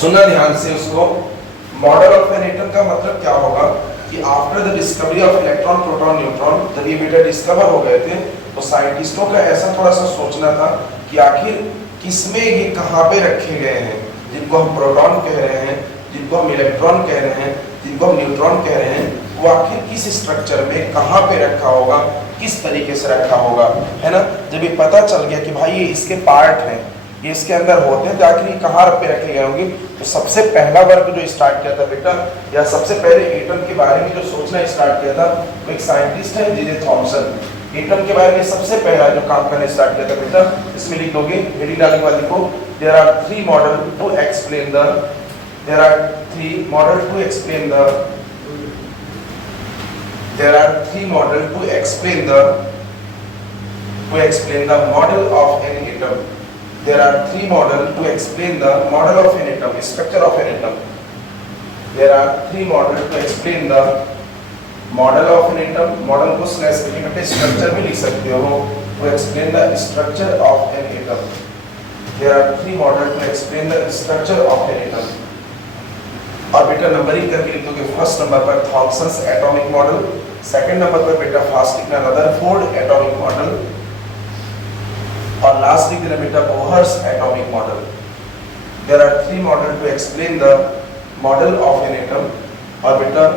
सुनना ध्यान से उसको। मॉडल ऑफ एन एटम का मतलब क्या होगा कि after the discovery of electron proton neutron, जब ये बेटा डिस्कवर हो गए थे तो साइंटिस्टों का ऐसा थोड़ा सा सोचना था कि आखिर किसमें ये कहाँ पे रखे गए हैं, जिनको हम प्रोटॉन कह रहे हैं, जिनको हम इलेक्ट्रॉन कह रहे हैं, जिनको हम न्यूट्रॉन कह रहे हैं, वो आखिर किस स्ट्रक्चर में कहाँ पे रखा होगा, किस तरीके से रखा होगा, है ना। जब ये पता चल गया कि भाई ये इसके पार्ट हैं, ये इसके अंदर होते हैं, तो आखिर ये कहाँ पे रखे गए होंगे, तो सबसे पहला वर्क जो स्टार्ट किया था बेटा, या सबसे पहले एटम के बारे में जो सोचना स्टार्ट किया था, वो एक साइंटिस्ट है जे.जे. थॉमसन। एटम के बारे में सबसे पहला जो काम करना स्टार्ट किया था बेटा, इसमें लिख दोगे, हेडिंग डालने के बाद लिखो, there are three model to explain the, there are three model to explain the, there are three models to explain the model of an atom. There are three models to explain the model of an atom, structure of an atom. There are three models to explain the model of an atom. Model को slash करके बेटे structure भी लिख सकते हो, to explain the structure of an atom. There are three models to explain the structure of an atom. और बेटा numbering करके लिख दोगे, फर्स्ट नंबर पर Thomson's atomic model, second number पर बेटा फास्ट लिखना रदरफोर्ड एटॉमिक मॉडल, और लास्ट लिख देना बेटा Bohr's atomic model. There are three model to explain the model of an atom, और बेटा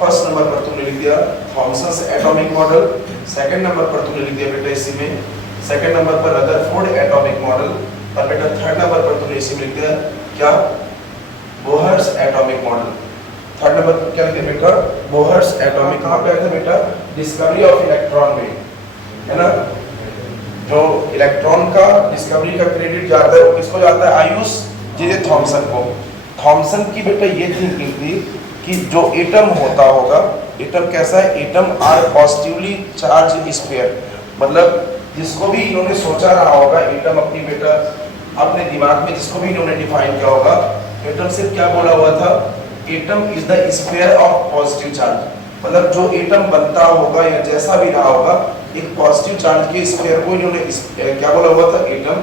फर्स्ट नंबर पर तुमने लिख दिया Thomson's atomic model, second number पर तुमने लिख दिया बेटा इसी में, सेकंड नंबर पर रदरफोर्ड एटॉमिक मॉडल, और बेटा थर्ड नंबर पर तुमने इसी में लिख दिया क्या, Bohr's atomic model. Third number पर क्या लिखे बेटा, बोहर्स एटॉमिक। कहाँ पे आया था बेटा, डिस्कवरी ऑफ इलेक्ट्रॉन में, है ना। जो इलेक्ट्रॉन का डिस्कवरी का क्रेडिट जाता है वो किसको जाता है, आयुष जे.जे. थॉमसन को। थॉमसन की बेटा ये थिंकिंग थी कि जो एटम होता होगा, एटम कैसा है, atom are positively charge sphere, मतलब जिसको भी इन्होंने सोचा रहा होगा एटम अपनी बेटा अपने दिमाग में, जिसको भी इन्होंने डिफाइन किया होगा, एटम से क्या बोला हुआ था, atom is the sphere of positive charge, मतलब जो एटम बनता होगा या जैसा भी रहा होगा एक पॉजिटिव चार्ज के स्फीयर को इन्होंने क्या बोला हुआ था, atom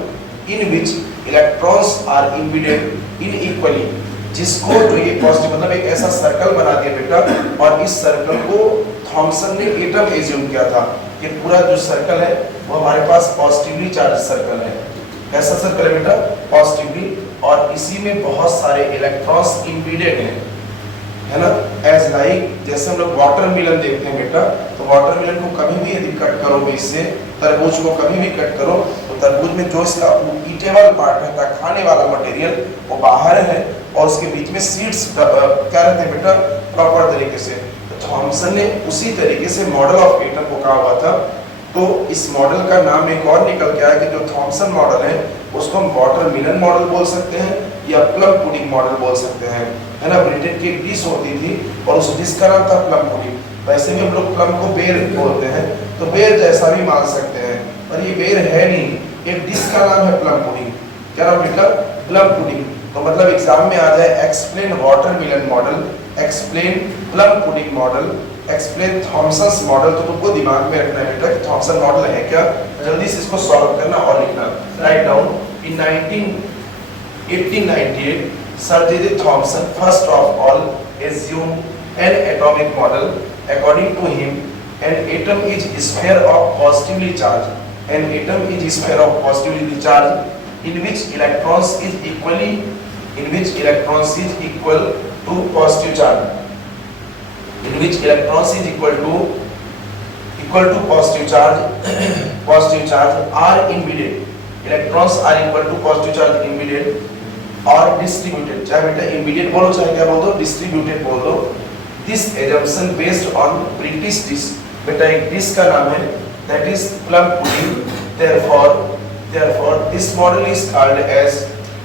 in which electrons are embedded in equally, जिसको जो ये पॉजिटिव मतलब एक ऐसा सर्कल बना दिया बेटा, और इस सर्कल को थॉमसन ने एटम एज्यूम किया था कि पूरा जो सर्कल है वो हमारे पास पॉजिटिवली चार्ज सर्कल है। कैसा सर्कल है बेटा, पॉजिटिवली, और इसी में बहुत सारे इलेक्ट्रॉन्स इम्बेडेड हैं, है ना। एज लाइक जैसे हम लोग वाटरमेलन देखते हैं बेटा, तो वाटरमेलन को कभी भी यदि कट करोगे इससे, तरबूज को कभी भी कट करो तो तरबूज में जो इसका ईटेबल पार्ट रहता है, खाने वाला मटेरियल, वो बाहर है, और उसके बीच में सीड्स क्या रहते हैं बेटा, प्रॉपर तरीके से। तो थॉमसन ने उसी तरीके से मॉडल ऑफ एटम को कहा हुआ था। तो इस मॉडल का नाम एक और निकल के आया कि जो थॉमसन मॉडल है उसको हम वाटरमेलन मॉडल बोल सकते हैं या प्लम पुडिंग मॉडल बोल सकते हैं, है ना। ब्रिटेन की एक डिश होती थी और उस डिश का नाम था प्लम पुडिंग। वैसे में हम लोग प्लम को बेर बोलते हैं, तो बेर जैसा भी मान सकते हैं, पर ये बेर है नहीं, एक डिश का नाम है प्लम पुडिंग। क्या नाम बेटा, प्लम पुडिंग। तो मतलब एग्जाम में आ जाए explain watermelon model, explain plum pudding model, explain Thomson's model, तो तुमको दिमाग में रखना है बेटा कि थॉमसन मॉडल है क्या, जल्दी से इसको सॉल्व करना और लिखना। Write down, in 1898 sir J J. Thomson first of all assumed an atomic model. According to him, an atom is sphere of positively charged. An atom is sphere of positively charged in which electrons is equal to positive charge. In which electrons is equal to positive charge are embedded. Electrons are equal to positive charge embedded or distributed. चाहे बेटा embedded बोलो चाहे क्या बोल दो, distributed बोल दो। This assumption based on British dish, बेटा एक डिश का नाम है, that is plum pudding. Therefore this model is called as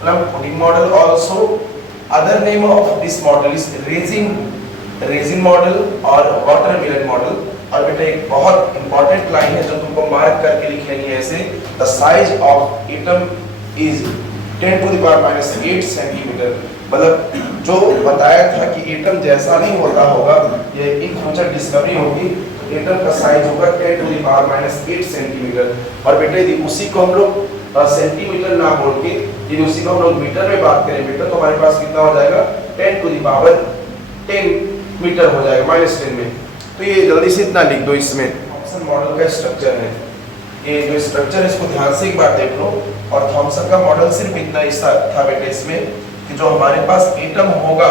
plum pudding model also. Other name of this model is resin model और watermelon model। और बेटा एक बहुत इंपॉर्टेंट लाइन है जो तुमको मार्क करके लिखनी है ऐसे, the size of atom is 10⁻⁸ centimetre. मतलब जो बताया था कि एटम जैसा नहीं होता होगा, ये एक फ्यूचर डिस्कवरी होगी, तो एटम का साइज होगा 10⁻⁸ सेंटीमीटर। और बेटा यदि उसी को हम लोग सेंटीमीटर ना बोल के यदि उसी को हम लोग मीटर में बात करें बेटा तो हमारे पास कितना हो जाएगा 10 टू द पावर 10 मीटर हो जाएगा -10 में। तो ये जल्दी से इतना लिख दो, इसमें थॉमसन मॉडल का स्ट्रक्चर है। ये जो स्ट्रक्चर है इसको ध्यान से एक बार देख लो। और थॉमसन का मॉडल सिर्फ इतना ही था बेटा इसमें कि जो हमारे पास एटम होगा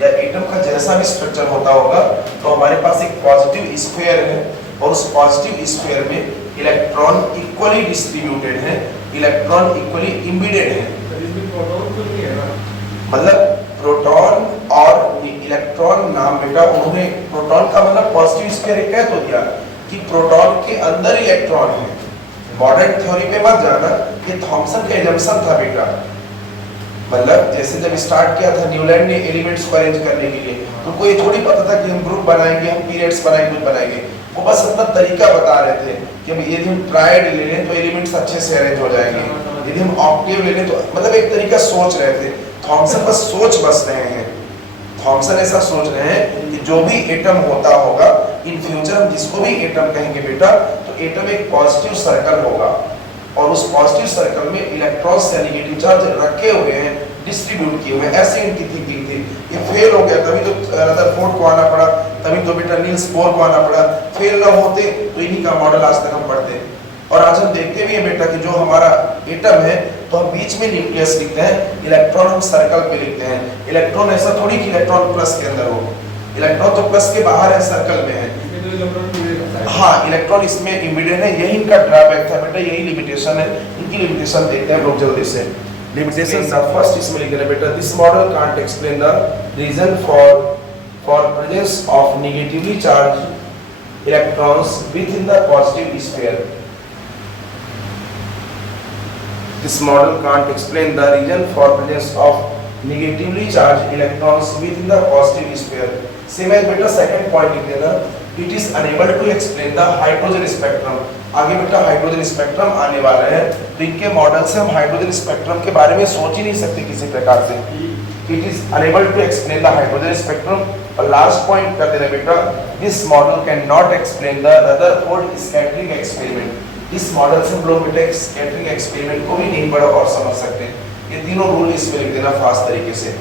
या एटम का जैसा भी स्ट्रक्चर होता होगा तो हमारे पास एक पॉजिटिव स्फीयर है और उस पॉजिटिव स्फीयर में इलेक्ट्रॉन इक्वली डिस्ट्रीब्यूटेड है, इलेक्ट्रॉन इक्वली इम्बेडेड है। मतलब प्रोटॉन और इलेक्ट्रॉन नाम बेटा उन्होंने प्रोटॉन का मतलब पॉजिटिव स्फीयर कह तो दिया कि प्रोटॉन के अंदर इलेक्ट्रॉन है। मॉडर्न थ्योरी पे मत जाना, ये थॉमसन का एजम्पशन था बेटा। मतलब जैसे जब स्टार्ट किया था न्यूलैंड ने एलिमेंट्स को अरेंज करने के लिए तो कोई थोड़ी पता था कि हम ग्रुप बनाएंगे, हम पीरियड्स बनाएंगे, कुछ बनाएंगे। वो बस अपना तरीका बता रहे थे कि यदि हम ट्रायड ले लें तो एलिमेंट्स अच्छे से अरेंज हो जाएंगे, यदि हम ऑक्टेव ले लें तो मतलब एक तरीका सोच रहे थे। थॉमसन बस सोच बस रहे हैं, थॉमसन ऐसा सोच रहे हैं कि जो भी एटम होता होगा इन फ्यूचर हम जिसको भी एटम कहेंगे बेटा तो एटम एक पॉजिटिव सर्कल होगा और उस पॉजिटिव सर्कल में इलेक्ट्रॉन्स या नेगेटिव चार्ज रखे हुए हैं, डिस्ट्रीब्यूट किए हुए हैं। ऐसे इनकी थिंकिंग थी। ये फेल हो गया तभी तो रदरफोर्ड को आना पड़ा, तभी तो बेटा नील्स बोर को आना पड़ा। फेल ना होते तो इन्हीं का मॉडल आज तक हम पढ़ते। और आज हम देखते भी हैं बेटा कि जो हमारा एटम है तो हम बीच में न्यूक्लियस लिखते हैं, इलेक्ट्रॉन हम सर्कल पे लिखते हैं। इलेक्ट्रॉन ऐसा थोड़ी कि इलेक्ट्रॉन प्लस के अंदर हो, इलेक्ट्रॉन तो प्लस के बाहर है, सर्कल में है। हाँ, इलेक्ट्रॉन इसमें इम्बेडेड है, यही इनका ड्रॉबैक था बेटा, यही लिमिटेशन है। इनकी लिमिटेशन देखते हैं लोग जल्दी से। लिमिटेशन फर्स्ट इसमें लिख देना बेटा, this model can't explain the reason for presence of negatively charge electrons within the positive sphere. This model can't explain the reason for presence of negatively charged electrons within the positive sphere. Same as बेटा second point लिख देना, it is unable to explain the hydrogen spectrum. आगे बेटा hydrogen spectrum आने वाला है तो इनके मॉडल से हम हाइड्रोजन स्पेक्ट्रम के बारे में सोच ही नहीं सकते किसी प्रकार से। It is unable to explain the hydrogen spectrum. और लास्ट पॉइंट कर देना बेटा, this model cannot explain the Rutherford scattering experiment. इस मॉडल से हम लोग बेटा स्कैटरिंग एक्सपेरिमेंट को भी नहीं पढ़ और समझ सकते। ये तीनों रूल इसमें लिख देना फास्ट तरीके से।